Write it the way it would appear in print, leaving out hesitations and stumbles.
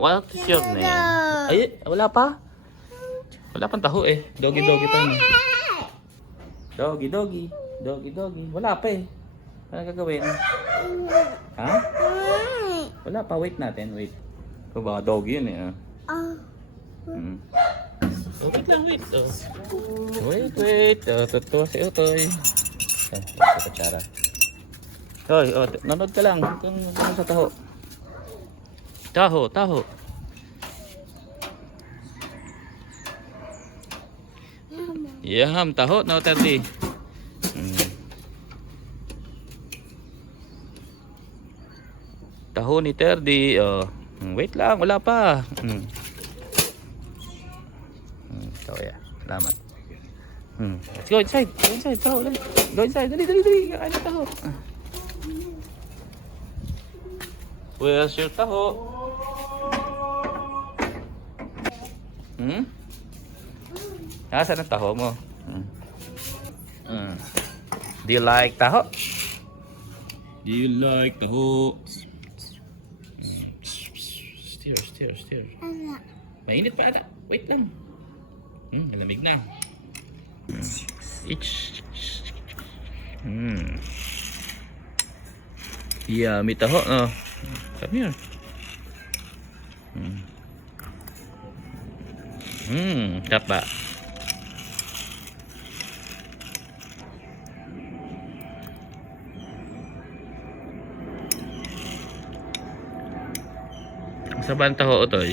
What is your name? Ay, wala pa. Wala pang taho eh. Doggy pa yun. Doggy. Wala pa eh. Ano gagawin? Ha? Wala pa. Wait natin. Wait. Ito baka doggy yun eh. Wait lang, wait. Wait. Totoo si Utoy. Ito kutsara. Hoy, nanood ka lang. Ito sa taho. Taho. Yam, taho na Terdi. Taho ni Terdi. Wait lang, wala pa. Ito ya. Salamat. Let's go inside. Taho. Go inside. Dali. Kain na taho. Where's your taho? Nasaan ang taho mo? Do you like taho? Steer. Mainit pa ata. Wait lang. Malamig na. Yeah, may taho. Come here. Sarap ba? Sa bantaho Utoy.